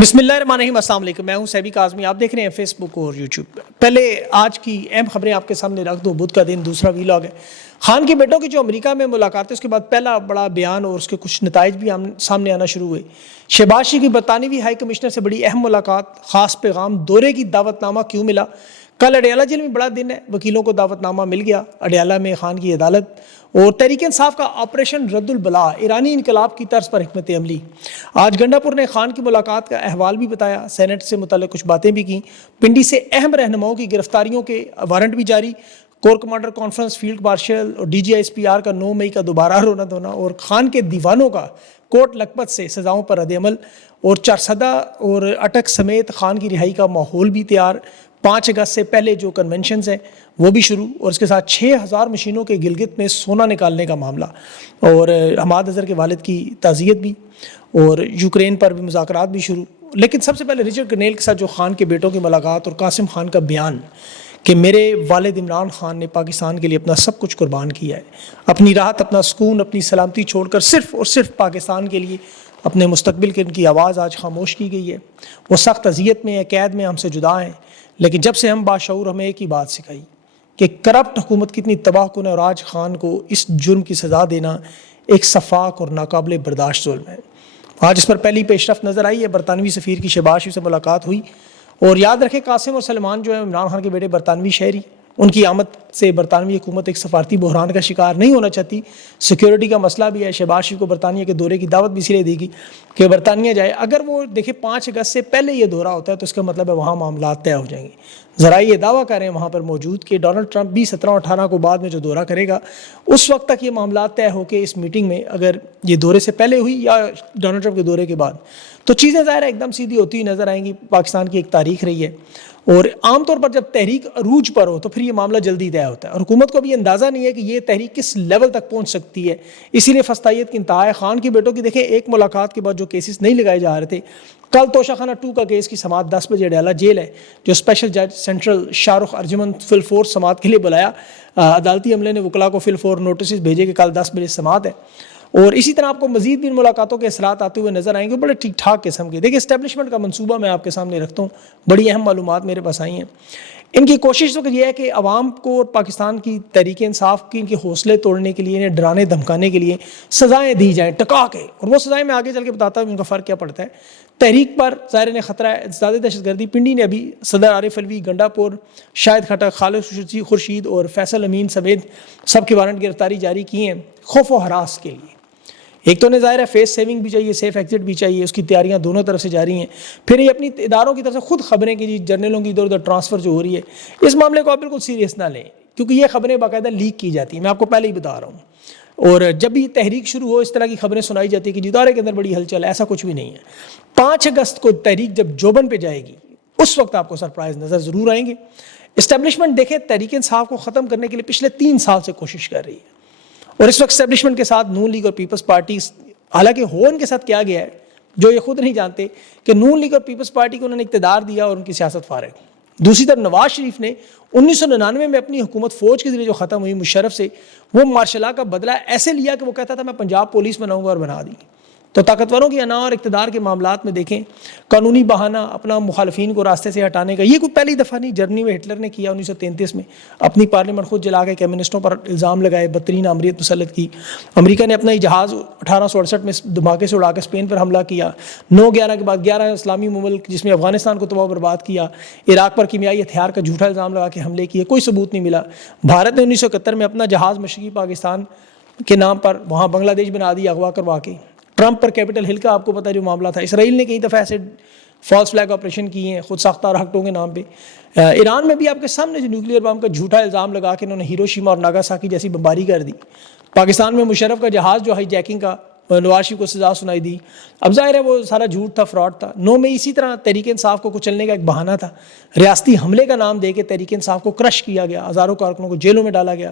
بسم اللہ الرحمن الرحیم، السلام علیکم۔ میں ہوں سیبی کاظمی، آپ دیکھ رہے ہیں فیس بک اور یوٹیوب۔ پہلے آج کی اہم خبریں آپ کے سامنے رکھ دوں۔ بدھ کا دن دوسرا ویلاگ ہے۔ خان کے بیٹوں کی جو امریکہ میں ملاقات ہے، اس کے بعد پہلا بڑا بیان اور اس کے کچھ نتائج بھی سامنے آنا شروع ہوئے۔ شہباز شریف کی برطانوی ہائی کمشنر سے بڑی اہم ملاقات، خاص پیغام، دورے کی دعوت نامہ کیوں ملا؟ کل اڈیالہ جیل میں بڑا دن ہے، وکیلوں کو دعوت نامہ مل گیا۔ اڈیالہ میں خان کی عدالت اور تحریک انصاف کا آپریشن رد البلا، ایرانی انقلاب کی طرز پر حکمت عملی۔ آج گنڈا پور نے خان کی ملاقات کا احوال بھی بتایا، سینٹ سے متعلق کچھ باتیں بھی کیں۔ پنڈی سے اہم رہنماؤں کی گرفتاریوں کے وارنٹ بھی جاری۔ Corps commander conference, field marshal اور D G S P R کا 9 مئی کا دوبارہ رونا دھونا، اور خان کے دیوانوں کا کوٹ لکھپت سے سزاؤں پر رد عمل، اور چارسدہ اور اٹک سمیت خان کی رہائی کا ماحول بھی تیار۔ 5 اگست سے پہلے جو کنونشنز ہیں وہ بھی شروع، اور اس کے ساتھ 6000 مشینوں کے گلگت میں سونا نکالنے کا معاملہ، اور حماد اظہر کے والد کی تعزیت بھی، اور یوکرین پر بھی مذاکرات بھی شروع۔ لیکن سب سے پہلے رچرڈ کرنیل کے ساتھ جو خان کے بیٹوں کی ملاقات اور قاسم خان کا بیان کہ میرے والد عمران خان نے پاکستان کے لیے اپنا سب کچھ قربان کیا ہے، اپنی راحت، اپنا سکون، اپنی سلامتی چھوڑ کر صرف اور صرف پاکستان کے لیے، اپنے مستقبل کی ان کی آواز آج خاموش کی گئی ہے۔ وہ سخت اذیت میں، قید میں، ہم سے جدا ہیں، لیکن جب سے ہم باشعور، ہمیں ایک ہی بات سکھائی کہ کرپٹ حکومت کتنی تباہ کن ہے، اور آج خان کو اس جرم کی سزا دینا ایک شفاق اور ناقابل برداشت ظلم ہے۔ آج اس پر پہلی پیشرفت نظر آئی ہے۔ برطانوی سفیر کی شہباز شریف سے ملاقات ہوئی، اور یاد رکھیں قاسم اور سلمان جو ہیں عمران خان کے بیٹے برطانوی شہری، ان کی آمد سے برطانوی حکومت ایک سفارتی بحران کا شکار نہیں ہونا چاہتی۔ سیکیورٹی کا مسئلہ بھی ہے۔ شہباز شریف کو برطانیہ کے دورے کی دعوت بھی اس لیے دی گئی کہ برطانیہ جائے۔ اگر وہ دیکھیں 5 اگست سے پہلے یہ دورہ ہوتا ہے تو اس کا مطلب ہے وہاں معاملات طے ہو جائیں گے۔ ذرا یہ دعویٰ کر رہے ہیں وہاں پر موجود کہ ڈونلڈ ٹرمپ بھی 17 اور 18 کو بعد میں جو دورہ کرے گا، اس وقت تک یہ معاملات طے ہو کے اس میٹنگ میں، اگر یہ دورے سے پہلے ہوئی یا ڈونلڈ ٹرمپ کے دورے کے بعد، تو چیزیں ظاہر ہے ایک دم سیدھی ہوتی ہوئی نظر آئیں گی۔ پاکستان کی ایک تاریخ رہی ہے، اور عام طور پر جب تحریک عروج پر ہو تو پھر یہ معاملہ جلدی طے ہوتا ہے، اور حکومت کو بھی اندازہ نہیں ہے کہ یہ تحریک کس لیول تک پہنچ سکتی ہے، اسی لیے فستائیت کی انتہا ہے۔ خان کی بیٹوں کی دیکھیں ایک ملاقات کے بعد جو کیسز نہیں لگائے جا رہے تھے، کل توشہ خانہ 2 کا کیس کی سماعت 10 بجے اڈیالہ جیل ہے، جو اسپیشل جج central Shah Rukh Arjumman full force سماعت کے لیے بلایا۔ عدالتی عملے نے وکلاء کو فل فور نوٹسز بھیجے کہ کل 10 بجے سماعت ہے، اور اسی طرح آپ کو مزید بھی ان ملاقاتوں کے اثرات آتے ہوئے نظر آئیں گے، بڑے ٹھیک ٹھاک قسم کے۔ دیکھیں اسٹیبلشمنٹ کا منصوبہ میں آپ کے سامنے رکھتا ہوں، بڑی اہم معلومات میرے پاس آئی ہیں۔ ان کی کوشش تو یہ ہے کہ عوام کو اور پاکستان کی تحریک انصاف کی ان کے حوصلے توڑنے کے لیے، انہیں ڈرانے دھمکانے کے لیے سزائیں دی جائیں ٹکا کے، اور وہ سزائیں میں آگے چل کے بتاتا ہوں ان کا فرق کیا پڑتا ہے۔ تحریک پر ظاہر نے خطرہ ہے زیادہ دہشت گردی۔ پنڈی نے ابھی صدر عارف علوی، گنڈا پور، شاہد کھٹک، خالد خورشید اور فیصل امین سمیت سب کے وارنٹ گرفتاری جاری کی ہیں، خوف و ہراس کے لیے۔ ایک تو انہیں ظاہر ہے فیس سیونگ بھی چاہیے، سیف ایگزٹ بھی چاہیے، اس کی تیاریاں دونوں طرف سے جاری ہیں۔ پھر یہ اپنی اداروں کی طرف سے خود خبریں کہ جی جرنلوں کی ادھر ادھر ٹرانسفر جو ہو رہی ہے، اس معاملے کو آپ بالکل سیریس نہ لیں، کیونکہ یہ خبریں باقاعدہ لیک کی جاتی ہیں، میں آپ کو پہلے ہی بتا رہا ہوں۔ اور جب بھی تحریک شروع ہو اس طرح کی خبریں سنائی جاتی ہیں کہ جی ادارے کے اندر بڑی ہلچل ہے، ایسا کچھ بھی نہیں ہے۔ 5 اگست کو تحریک جب جوبن پہ جائے گی، اس وقت آپ کو سرپرائز نظر ضرور آئیں گے۔ اسٹیبلشمنٹ دیکھیں تحریک انصاف کو ختم کرنے کے لیے پچھلے 3 سال سے کوشش کر رہی ہے، اور اس وقت اسٹیبلشمنٹ کے ساتھ نون لیگ اور پیپلز پارٹی، حالانکہ ہو ان کے ساتھ کیا گیا ہے جو یہ خود نہیں جانتے کہ نون لیگ اور پیپلز پارٹی کو انہوں نے اقتدار دیا اور ان کی سیاست فارغ۔ دوسری طرف نواز شریف نے 1999 میں اپنی حکومت فوج کے ذریعے جو ختم ہوئی مشرف سے، وہ مارشل لا کا بدلہ ایسے لیا کہ وہ کہتا تھا میں پنجاب پولیس بناؤں گا، اور بنا دی۔ تو طاقتوروں کی انا اور اقتدار کے معاملات میں دیکھیں قانونی بہانہ اپنا مخالفین کو راستے سے ہٹانے کا، یہ کوئی پہلی دفعہ نہیں، جرمنی میں ہٹلر نے کیا 1933 میں، اپنی پارلیمنٹ خود جلا کے کمیونسٹوں پر الزام لگائے، بدترین آمریت مسلط کی۔ امریکہ نے اپنا ہی جہاز 1868 میں دھماکے سے اڑا کے اسپین پر حملہ کیا۔ 9/11 کے بعد 11 اسلامی ممالک جس میں افغانستان کو تباہ و برباد کیا، عراق پر کیمیائی ہتھیار کا جھوٹا الزام لگا کے حملے کیے، کوئی ثبوت نہیں ملا۔ بھارت نے 1971 میں اپنا جہاز مشرقی پاکستان کے نام پر وہاں بنگلہ دیش بنا دیا اغوا کروا کے۔ ٹرمپ پر کیپٹل ہل کا آپ کو پتہ ہے جو معاملہ تھا۔ اسرائیل نے کئی دفعہ ایسے فالس فلیگ آپریشن کیے ہیں خود ساختہ اور حقوں کے نام پہ۔ ایران میں بھی آپ کے سامنے جو نیوکلیئر بم کا جھوٹا الزام لگا کے انہوں نے ہیروشیما اور ناگاساکی جیسی بمباری کر دی۔ پاکستان میں مشرف کا جہاز جو ہائی جیکنگ کا نواز شریف کو سزا سنائی دی، اب ظاہر ہے وہ سارا جھوٹ تھا، فراڈ تھا۔ 9 مئی اسی طرح تحریک انصاف کو کچلنے کا ایک بہانہ تھا، ریاستی حملے کا نام دے کے تحریک انصاف کو کرش کیا گیا، ہزاروں کارکنوں کو جیلوں میں ڈالا گیا،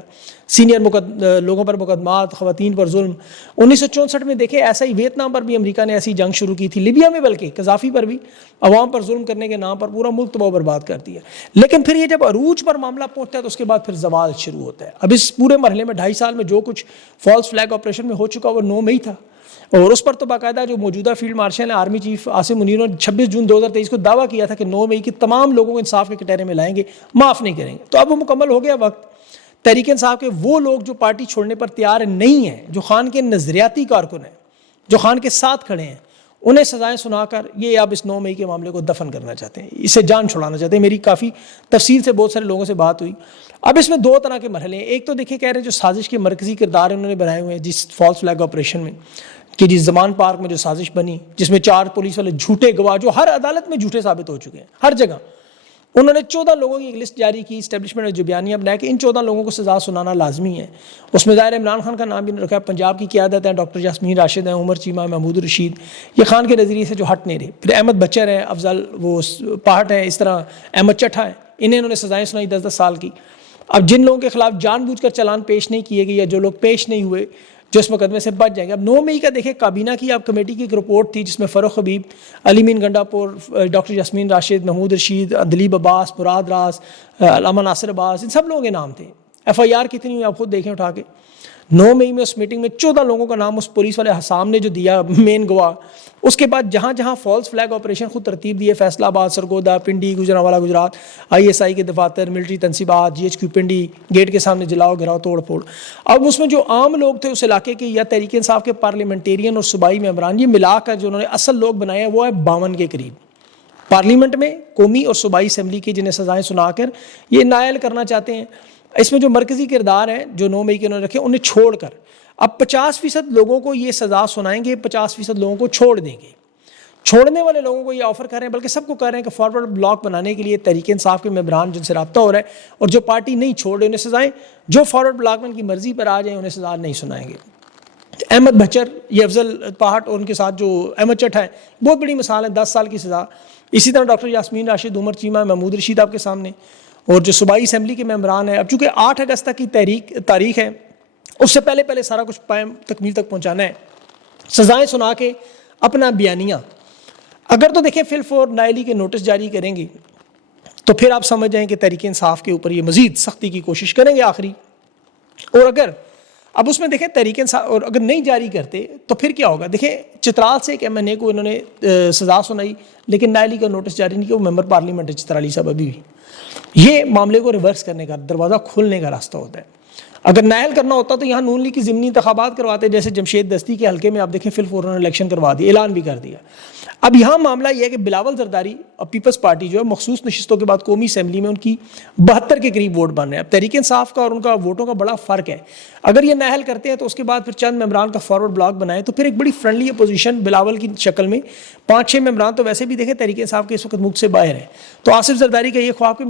سینئر لوگوں پر مقدمات، خواتین پر ظلم۔ 1964 میں دیکھیں ایسا ہی ویتنام پر بھی امریکہ نے ایسی جنگ شروع کی تھی، لیبیا میں بلکہ قذافی پر بھی عوام پر ظلم کرنے کے نام پر پورا ملک تباہ و برباد کر دیا۔ لیکن پھر یہ جب عروج پر معاملہ پہنچتا ہے تو اس کے بعد پھر زوال شروع ہوتا ہے۔ اب اس پورے مرحلے میں 2.5 سال میں جو کچھ فالس فلیگ آپریشن میں ہو چکا وہ 9 مئی تھا۔ اور اس پر تو باقاعدہ جو موجودہ فیلڈ مارشل ہیں آرمی چیف عاصم منیر نے 26 جون 2023 کو دعویٰ کیا تھا کہ 9 مئی کی تمام لوگوں کو انصاف کے کٹہرے میں لائیں گے, معاف نہیں کریں گے. تو اب وہ مکمل ہو گیا وقت. تحریک انصاف کے وہ لوگ جو پارٹی چھوڑنے پر تیار نہیں ہیں, جو خان کے نظریاتی کارکن ہیں, جو خان کے ساتھ کھڑے ہیں, انہیں سزائیں سنا کر یہ اب اس 9 مئی کے معاملے کو دفن کرنا چاہتے ہیں, اسے جان چھڑانا چاہتے ہیں. میری کافی تفصیل سے بہت سارے لوگوں سے بات ہوئی. اب اس میں 2 طرح کے مرحلے ہیں. ایک تو دیکھیں کہہ رہے ہیں جو سازش کے مرکزی کردار انہوں نے بنائے ہوئے ہیں جس فالس فلیگ آپریشن میں, کہ جس زمان پارک میں جو سازش بنی جس میں 4 پولیس والے جھوٹے گواہ جو ہر عدالت میں جھوٹے ثابت ہو چکے ہیں ہر جگہ, انہوں نے 14 لوگوں کی ایک لسٹ جاری کی. اسٹیبلشمنٹ نے جو بیانیہ بنایا کہ ان 14 لوگوں کو سزا سنانا لازمی ہے. اس میں ظاہر عمران خان کا نام بھی رکھا ہے, پنجاب کی قیادت ہے, ڈاکٹر یاسمین راشد ہیں, عمر چیمہ, محمود رشید, یہ خان کے نظریے سے جو ہٹ نہیں رہے. پھر احمد بچر ہیں, افضل وہ پاہٹ ہیں, اس طرح احمد چٹھا ہیں, انہوں نے سزائیں سنائی 10-10 سال کی. اب جن لوگوں کے خلاف جان بوجھ کر چلان پیش نہیں کیے گئے یا جو لوگ پیش نہیں ہوئے جو اس مقدمے سے بچ جائیں گے. اب 9 مئی کا دیکھیں کابینہ کی اب کمیٹی کی ایک رپورٹ تھی جس میں فروخ حبیب, علی مین گنڈا پور, ڈاکٹر یاسمین راشد, محمود رشید, دلیپ عباس, مراد راز, علامہ ناصر عباس, ان سب لوگوں کے نام تھے. FIR کتنی ہوئی آپ خود دیکھیں اٹھا کے. 9 مئی میں اس میٹنگ میں 14 لوگوں کا نام اس پولیس والے حسام نے جو دیا مین گواہ. اس کے بعد جہاں جہاں فالس فلیگ آپریشن خود ترتیب دیے, فیصلہ آباد, سرگودا, پنڈی, گجرانوالہ گجرات, ISI کے دفاتر, ملٹری تنصیبات, GHQ پنڈی, گیٹ کے سامنے جلاؤ گھراؤ توڑ پھوڑ. اب اس میں جو عام لوگ تھے اس علاقے کے یا تحریک انصاف کے پارلیمنٹیرین اور صوبائی ممبران, یہ ملا کر جو انہوں نے اصل لوگ بنائے ہیں وہ ہے 52 کے قریب. پارلیمنٹ میں قومی اور صوبائی اسمبلی کی جنہیں سزائیں سنا کر یہ نائل کرنا چاہتے ہیں. اس میں جو مرکزی کردار ہیں جو 9 مئی کے انہوں نے رکھے انہیں چھوڑ کر اب 50% لوگوں کو یہ سزا سنائیں گے, 50% لوگوں کو چھوڑ دیں گے. چھوڑنے والے لوگوں کو یہ آفر کر رہے ہیں, بلکہ سب کو کر رہے ہیں کہ فارورڈ بلاک بنانے کے لیے تحریک انصاف کے ممبران جن سے رابطہ ہو رہا ہے اور جو پارٹی نہیں چھوڑ رہے انہیں سزائیں, جو فارورڈ بلاک میں ان کی مرضی پر آ جائیں انہیں سزا نہیں سنائیں گے. احمد بچر, یہ افضل پاہٹ اور ان کے ساتھ جو احمد چٹھا ہے, بہت بڑی مثال ہے, 10 سال کی سزا. اسی طرح ڈاکٹر یاسمین راشد, عمر چیمہ, محمود رشید آپ کے سامنے, اور جو صوبائی اسمبلی کے ممبران ہیں. اب چونکہ 8 اگست تک کی تاریخ ہے, اس سے پہلے سارا کچھ تکمیل تک پہنچانا ہے. سزائیں سنا کے اپنا بیانیہ اگر تو دیکھیں فل فور نائلی کے نوٹس جاری کریں گے تو پھر آپ سمجھ جائیں کہ تحریک انصاف کے اوپر یہ مزید سختی کی کوشش کریں گے آخری. اور اگر اب اس میں دیکھیں تحریک انصاف اور اگر نہیں جاری کرتے تو پھر کیا ہوگا. دیکھیں چترال سے ایک MNA کو انہوں نے سزا سنائی لیکن نائلی کا نوٹس جاری نہیں کیا, وہ ممبر پارلیمنٹ ہے چترالی صاحب ابھی بھی. یہ معاملے کو ریورس کرنے کا دروازہ کھولنے کا راستہ ہوتا ہے. اگر نائل کرنا ہوتا تو یہاں نون لیگ کی ضمنی انتخابات کرواتے, جیسے جمشید دستی کے حلقے میں آپ دیکھیں فل فور انہوں نے الیکشن کروا دیا, اعلان بھی کر دیا. اب یہاں معاملہ یہ ہے کہ بلاول زرداری اور پیپلز پارٹی جو ہے مخصوص نشستوں کے بعد قومی اسمبلی میں ان کی 72 کے قریب ووٹ بن رہے ہیں. اب تحریک انصاف کا اور ان کا ووٹوں کا بڑا فرق ہے. اگر یہ نائل کرتے ہیں تو اس کے بعد پھر چند ممبران کا فارورڈ بلاک بنائے تو پھر ایک بڑی فرینڈلی اپوزیشن بلاول کی شکل میں 5-6 ممبران تو ویسے بھی دیکھیں تحریک انصاف کے اس وقت ملک سے باہر ہیں. تو آصف زرداری کا یہ خواب کہ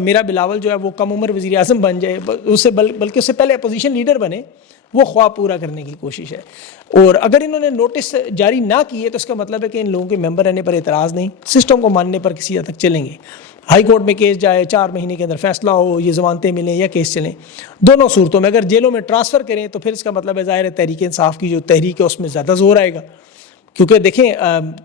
میرا بلاول جو ہے وہ کم عمر وزیر اعظم بن جائے, اس سے بلکہ اس سے پہلے اپوزیشن لیڈر بنے, وہ خواب پورا کرنے کی کوشش ہے. اور اگر انہوں نے نوٹس جاری نہ کیے تو اس کا مطلب ہے کہ ان لوگوں کے ممبر رہنے پر اعتراض نہیں, سسٹم کو ماننے پر کسی حد تک چلیں گے. ہائی کورٹ میں کیس جائے, 4 مہینے کے اندر فیصلہ ہو, یہ ضمانتیں ملیں یا کیس چلیں, دونوں صورتوں میں اگر جیلوں میں ٹرانسفر کریں تو پھر اس کا مطلب ہے ظاہر ہے تحریک انصاف کی جو تحریک ہے اس میں زیادہ زور آئے گا. کیونکہ دیکھیں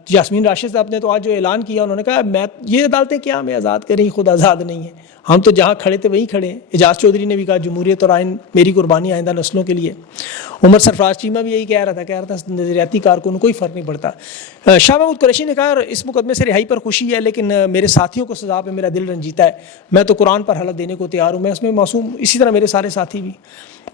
یاسمین راشد صاحب نے تو آج جو اعلان کیا انہوں نے کہا میں یہ عدالتیں کیا ہمیں آزاد کریں, خود آزاد نہیں ہیں, ہم تو جہاں کھڑے تھے وہیں کھڑے ہیں. اعجاز چودھری نے بھی کہا جمہوریت اور آئین میری قربانی آئندہ نسلوں کے لیے. عمر سرفراز چیمہ بھی یہی کہہ رہا تھا نظریاتی کارکن کوئی فرق نہیں پڑتا. شاہ محمود قریشی نے کہا اس مقدمے سے رہائی پر خوشی ہے لیکن میرے ساتھیوں کو سزا پہ میرا دل رنجیتا ہے, میں تو قرآن پر حلف دینے کو تیار ہوں, میں اس میں معصوم, اسی طرح میرے سارے ساتھی بھی.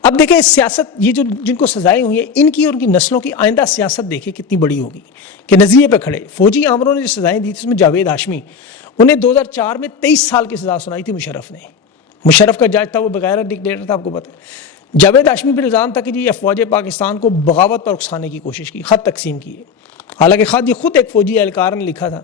اب دیکھیں سیاست یہ جو جن کو سزائیں ہوئی ہیں ان کی اور ان کی نسلوں کی آئندہ سیاست دیکھیں کتنی بڑی ہوگی کہ نظریے پہ کھڑے. فوجی عامروں نے جو سزائیں دی تھی اس میں جاوید ہاشمی, انہیں 2004 میں 23 سال کی سزا سنائی تھی مشرف نے. مشرف کا جج تھا, وہ بغیر ڈکٹیٹر تھا, آپ کو پتہ ہے. جاوید ہاشمی پر الزام تھا کہ جی افواج پاکستان کو بغاوت پر اکسانے کی کوشش کی, خط تقسیم کیے. حالانکہ خط یہ خود ایک فوجی اہلکار نے لکھا تھا,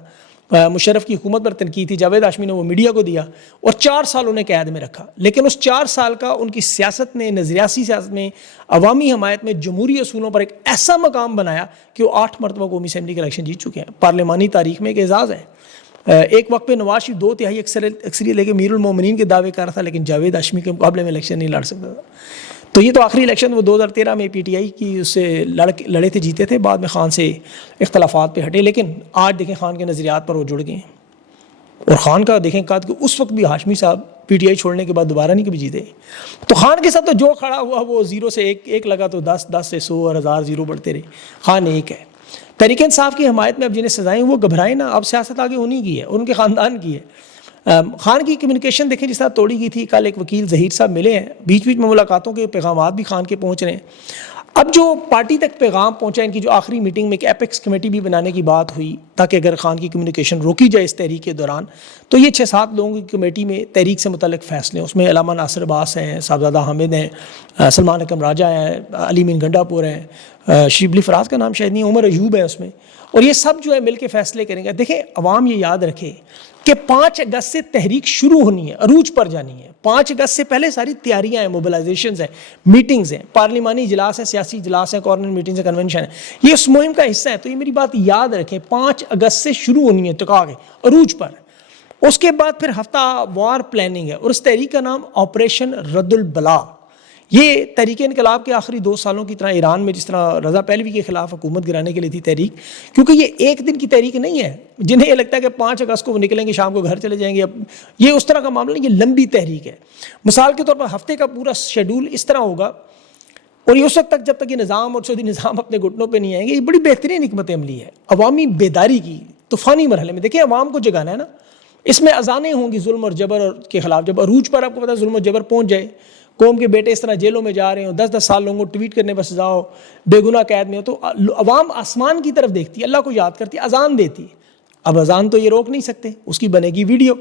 مشرف کی حکومت پر تنقید تھی, جاوید ہاشمی نے وہ میڈیا کو دیا اور 4 سال انہیں قید میں رکھا. لیکن اس 4 سال کا ان کی سیاست نے, نظریاتی سیاست میں, عوامی حمایت میں جمہوری اصولوں پر ایک ایسا مقام بنایا کہ وہ 8 مرتبہ قومی اسمبلی کے الیکشن جیت چکے ہیں. پارلیمانی تاریخ میں ایک اعزاز ہے. ایک وقت پہ نواز شریف 2/3 اکثریت لے کے امیر المومنین کے دعوے کر رہا تھا لیکن جاوید ہاشمی کے مقابلے میں الیکشن نہیں لڑ سکتا تھا. تو یہ تو آخری الیکشن وہ 2013 میں PTI کی اس سے لڑے تھے, جیتے تھے, بعد میں خان سے اختلافات پہ ہٹے. لیکن آج دیکھیں خان کے نظریات پر وہ جڑ گئے ہیں. اور خان کا دیکھیں کہ اس وقت بھی ہاشمی صاحب پی ٹی آئی چھوڑنے کے بعد دوبارہ نہیں کبھی جیتے. تو خان کے ساتھ تو جو کھڑا ہوا وہ 0 سے 1 لگا تو 10 سے 100 اور 1000 0 بڑھتے رہے. خان ایک ہے. تحریک انصاف کی حمایت میں اب جنہیں سزائیں وہ گھبرائیں نا, اب سیاست آگے انہی کی ہے, ان کے خاندان کی ہے. خان کی کمیونیکیشن دیکھیں جس طرح توڑی گئی تھی. کل ایک وکیل ظہیر صاحب ملے ہیں, بیچ بیچ میں ملاقاتوں کے پیغامات بھی خان کے پہنچ رہے ہیں. اب جو پارٹی تک پیغام پہنچا ان کی جو آخری میٹنگ میں ایک ایپیکس کمیٹی بھی بنانے کی بات ہوئی تاکہ اگر خان کی کمیونیکیشن روکی جائے اس تحریک کے دوران تو یہ 6-7 لوگوں کی کمیٹی میں تحریک سے متعلق فیصلے. اس میں علامہ ناصر عباس ہیں, صاحبزادہ حامد ہیں, سلمان اکرم راجہ ہیں, علی مین گنڈا پور ہیں, شریف علی فراز کا نام شاید نہیں, عمر ایوب ہے اس میں, اور یہ سب جو ہے مل کے فیصلے کریں گے. دیکھیں عوام یہ یاد رکھے کہ 5 اگست سے تحریک شروع ہونی ہے, عروج پر جانی ہے. 5 اگست سے پہلے ساری تیاریاں ہیں, موبلائزیشنز ہیں, میٹنگز ہیں, پارلیمانی اجلاس ہیں, سیاسی اجلاس ہیں, کارنر میٹنگز ہیں, کنونشن ہیں, یہ اس مہم کا حصہ ہے. تو یہ میری بات یاد رکھیں, 5 اگست سے شروع ہونی ہے ٹکا کے عروج پر. اس کے بعد پھر ہفتہ وار پلاننگ ہے, اور اس تحریک کا نام آپریشن رد البلا. یہ تحریک انقلاب کے آخری 2 سالوں کی طرح ایران میں جس طرح رضا پہلوی کے خلاف حکومت گرانے کے لیے تھی تحریک, کیونکہ یہ ایک دن کی تحریک نہیں ہے. جنہیں یہ لگتا ہے کہ 5 اگست کو وہ نکلیں گے شام کو گھر چلے جائیں گے, اب یہ اس طرح کا معاملہ نہیں, یہ لمبی تحریک ہے. مثال کے طور پر ہفتے کا پورا شیڈول اس طرح ہوگا, اور یہ اس وقت تک جب تک یہ نظام اور سعودی نظام اپنے گھٹنوں پہ نہیں آئیں گے. یہ بڑی بہترین حکمت عملی ہے عوامی بیداری کی طوفانی مرحلے میں. دیکھیں عوام کو جگانا ہے نا, اس میں اذانیں ہوں گی ظلم اور جبر کے خلاف. جب عروج پر آپ کو پتا ظلم اور جبر پہنچ جائے, قوم کے بیٹے اس طرح جیلوں میں جا رہے ہوں, 10 سال لوگوں کو ٹویٹ کرنے پر سزا ہو, بے گناہ قید میں ہو, تو عوام آسمان کی طرف دیکھتی ہے, اللہ کو یاد کرتی ہے, اذان دیتی ہے. اب اذان تو یہ روک نہیں سکتے, اس کی بنے گی ویڈیو,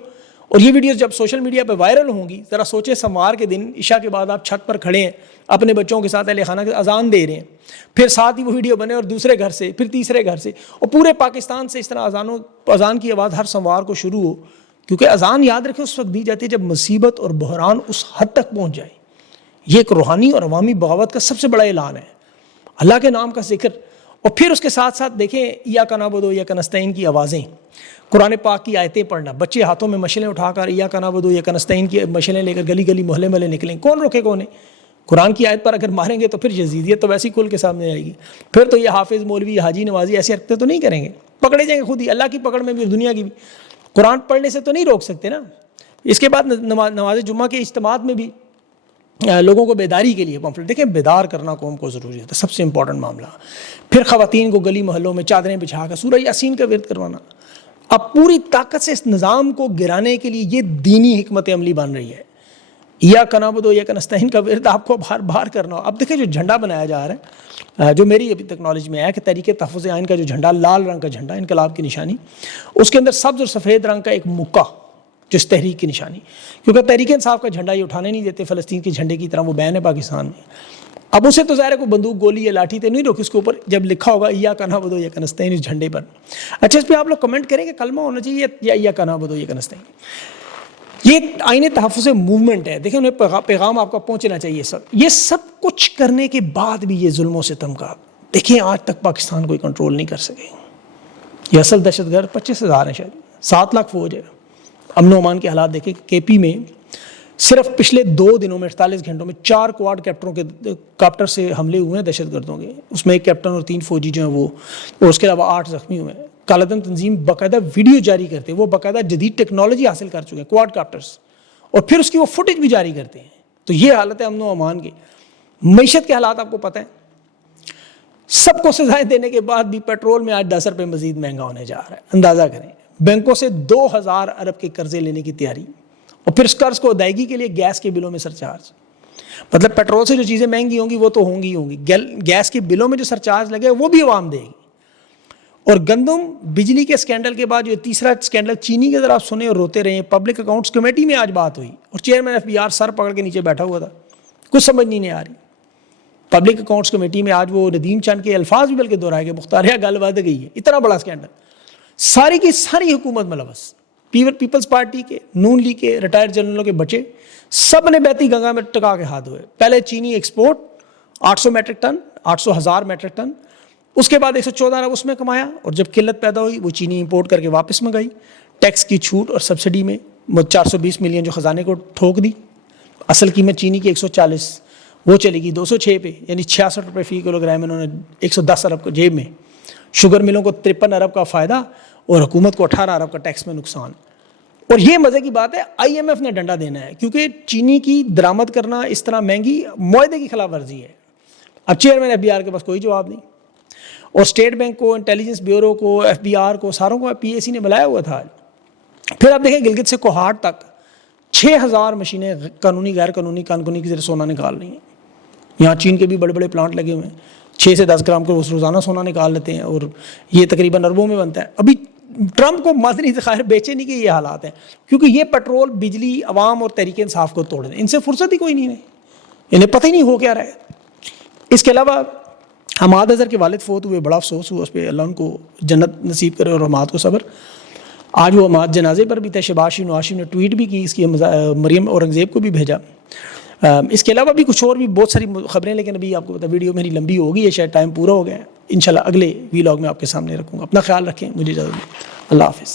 اور یہ ویڈیوز جب سوشل میڈیا پہ وائرل ہوں گی, ذرا سوچیں سموار کے دن عشاء کے بعد آپ چھت پر کھڑے ہیں اپنے بچوں کے ساتھ, اہل خانہ کے اذان دے رہے ہیں, پھر ساتھ ہی وہ ویڈیو بنے اور دوسرے گھر سے, پھر تیسرے گھر سے, اور پورے پاکستان سے اس طرح اذان کی آواز ہر سموار کو شروع ہو. کیونکہ اذان یاد رکھیں اس وقت دی جاتی ہے جب مصیبت اور بحران اس حد تک پہنچ جائے. یہ ایک روحانی اور عوامی بغاوت کا سب سے بڑا اعلان ہے, اللہ کے نام کا ذکر. اور پھر اس کے ساتھ ساتھ دیکھیں ایاک نعبد و ایاک نستعین کی آوازیں, قرآن پاک کی آیتیں پڑھنا, بچے ہاتھوں میں مشلیں اٹھا کر ایاک نعبد و ایاک نستعین کی مشلیں لے کر گلی گلی محلے محلے نکلیں. کون روکے کون ہے؟ قرآن کی آیت پر اگر ماریں گے تو پھر یزیدیت تو ویسی کھل کے سامنے آئے گی. پھر تو یہ حافظ مولوی حاجی نوازی ایسی حرکتیں تو نہیں کریں گے, پکڑے جائیں گے خود ہی, اللہ کی پکڑ میں بھی اور دنیا کی بھی. قرآن پڑھنے سے تو نہیں روک سکتے نا. اس کے بعد نماز جمعہ کے اجتماعات میں بھی لوگوں کو بیداری کے لیے پمفلٹ. دیکھیں بیدار کرنا قوم کو ضروری ہے, سب سے امپورٹنٹ معاملہ. پھر خواتین کو گلی محلوں میں چادریں بچھا کر سورہ یاسین کا ورد کروانا. اب پوری طاقت سے اس نظام کو گرانے کے لیے یہ دینی حکمت عملی بن رہی ہے. ایاک نعبد و ایاک نستعین کا ورد آپ کو بار بار کرنا ہو. اب دیکھیں جو جھنڈا بنایا جا رہا ہے, جو میری ابھی تک نالج میں آیا کہ تحریک تحفظ آئین کا جو جھنڈا, لال رنگ کا جھنڈا, انقلاب کی نشانی, اس کے اندر سبز اور سفید رنگ کا ایک مکہ جو اس تحریک کی نشانی, کیونکہ تحریک انصاف کا جھنڈا یہ اٹھانے نہیں دیتے فلسطین کے جھنڈے کی طرح, وہ بین ہے پاکستان میں. اب اسے تو ظاہر ہے کوئی بندوق گولی یا لاٹھی تے نہیں روکی اس کے اوپر, جب لکھا ہوگا ایاک نعبد و ایاک نستعین اس جھنڈے پر. اچھا اس پہ آپ لوگ کمنٹ کریں کہ کلمہ ہونا چاہیے یا ایاک نعبد و ایاک نستعین. یہ آئین تحفظ موومنٹ ہے, دیکھیں انہیں پیغام آپ کو پہنچنا چاہیے. یہ سب کچھ کرنے کے بعد بھی یہ ظلم و ستم کا, دیکھیں آج تک پاکستان کوئی کنٹرول نہیں کر سکے. یہ اصل دہشت گرد 25,000 ہیں, شاید 7 لاکھ فوج ہے. امن و امان کے حالات دیکھیں, کے پی میں صرف پچھلے 2 دنوں میں 48 گھنٹوں میں 4 کوارڈ کاپٹر سے حملے ہوئے ہیں دہشت گردوں کے. اس میں 1 کیپٹن اور 3 فوجی جو ہیں وہ, اور اس کے علاوہ 8 زخمی ہوئے ہیں. کالعدم تنظیم باقاعدہ ویڈیو جاری کرتے ہیں, وہ باقاعدہ جدید ٹیکنالوجی حاصل کر چکے ہیں کوارڈ کاپٹرز, اور پھر اس کی وہ فوٹیج بھی جاری کرتے ہیں. تو یہ حالت ہے امن و امان کی. معیشت کے حالات آپ کو پتہ ہیں, سب کو سزائیں دینے کے بعد بھی پیٹرول میں آج 10 روپے مزید مہنگا ہونے جا رہا ہے. اندازہ کریں, بینکوں سے 2,000 ارب کے قرضے لینے کی تیاری, اور پھر اس قرض کو ادائیگی کے لیے گیس کے بلوں میں سرچارج. مطلب پیٹرول سے جو چیزیں مہنگی ہوں گی وہ تو ہوں گی, گیس کے بلوں میں جو سرچارج لگے وہ بھی عوام دے گی. اور گندم بجلی کے سکینڈل کے بعد جو تیسرا سکینڈل چینی کے ذرا سنے اور روتے رہے. پبلک اکاؤنٹس کمیٹی میں آج بات ہوئی اور چیئرمین FBR سر پکڑ کے نیچے بیٹھا ہوا تھا, کچھ سمجھ نہیں آ رہی. پبلک اکاؤنٹس کمیٹی میں آج وہ ندیم چند کے الفاظ بھی بلکہ دہرائے گئے, مختاریہ گل ود گئی ہے. اتنا بڑا سکینڈل, ساری کی ساری حکومت ملوث, پیپلز پارٹی کے, نون لیگ کے, ریٹائرڈ جنرلوں کے بچے, سب نے بیتی گنگا میں ٹکا کے ہاتھ ہوئے. پہلے چینی export 800 metric ton, 800,000 metric ton, اس کے بعد 114 ارب اس میں کمایا, اور جب قلت پیدا ہوئی وہ چینی امپورٹ کر کے واپس منگائی. ٹیکس کی چھوٹ اور سبسڈی میں 420 ملین جو خزانے کو ٹھوک دی. اصل قیمت چینی کی 140, وہ چلے گی 206 پہ, یعنی 66 روپے فی کلو گرام. انہوں نے 110 ارب کو جیب میں. شوگر ملوں کو 53 ارب کا فائدہ اور حکومت کو 18 ارب کا ٹیکس میں نقصان. اور یہ مزے کی بات ہے IMF نے ڈنڈا دینا ہے، کیونکہ چینی کی درآمد کرنا اس طرح مہنگی معاہدے کی خلاف ورزی ہے۔ اب چیئرمین FBR کے پاس کوئی جواب نہیں، اور اسٹیٹ بینک کو، انٹیلیجنس بیورو کو، FBR کو، ساروں کو PAC نے بلایا ہوا تھا۔ پھر آپ دیکھیں گلگت سے کوہاٹ تک 6000 مشینیں قانونی غیر قانونی کانکنی کی ذریعے سونا نکال رہی ہیں۔ یہاں چین کے بھی بڑے بڑے پلانٹ لگے ہوئے ہیں، 6 سے 10 گرام کو روزانہ سونا نکال لیتے ہیں، اور یہ تقریباً اربوں میں بنتا ہے۔ ابھی ٹرمپ کو مدنی ذخائر بیچے نہیں کہ یہ حالات ہیں، کیونکہ یہ پیٹرول، بجلی، عوام اور تحریک انصاف کو توڑ دیں، ان سے فرصت ہی کوئی نہیں ہے، انہیں پتہ ہی نہیں ہو کیا رہا ہے۔ اس کے علاوہ حماد اظہر کے والد فوت ہوئے، بڑا افسوس ہوا، اس پہ اللہ ان کو جنت نصیب کرے اور حماد کو صبر۔ آج وہ حماد جنازے پر بھی تھے، شہباز نواز نے ٹویٹ بھی کی، اس کی مریم اورنگزیب کو بھی بھیجا۔ اس کے علاوہ بھی کچھ اور بھی بہت ساری خبریں، لیکن ابھی آپ کو پتا ویڈیو میری لمبی ہو گئی ہے، شاید ٹائم پورا ہو گیا ہے۔ انشاءاللہ اگلے ویلاگ میں آپ کے سامنے رکھوں گا۔ اپنا خیال رکھیں، مجھے اجازت دیں، اللہ حافظ۔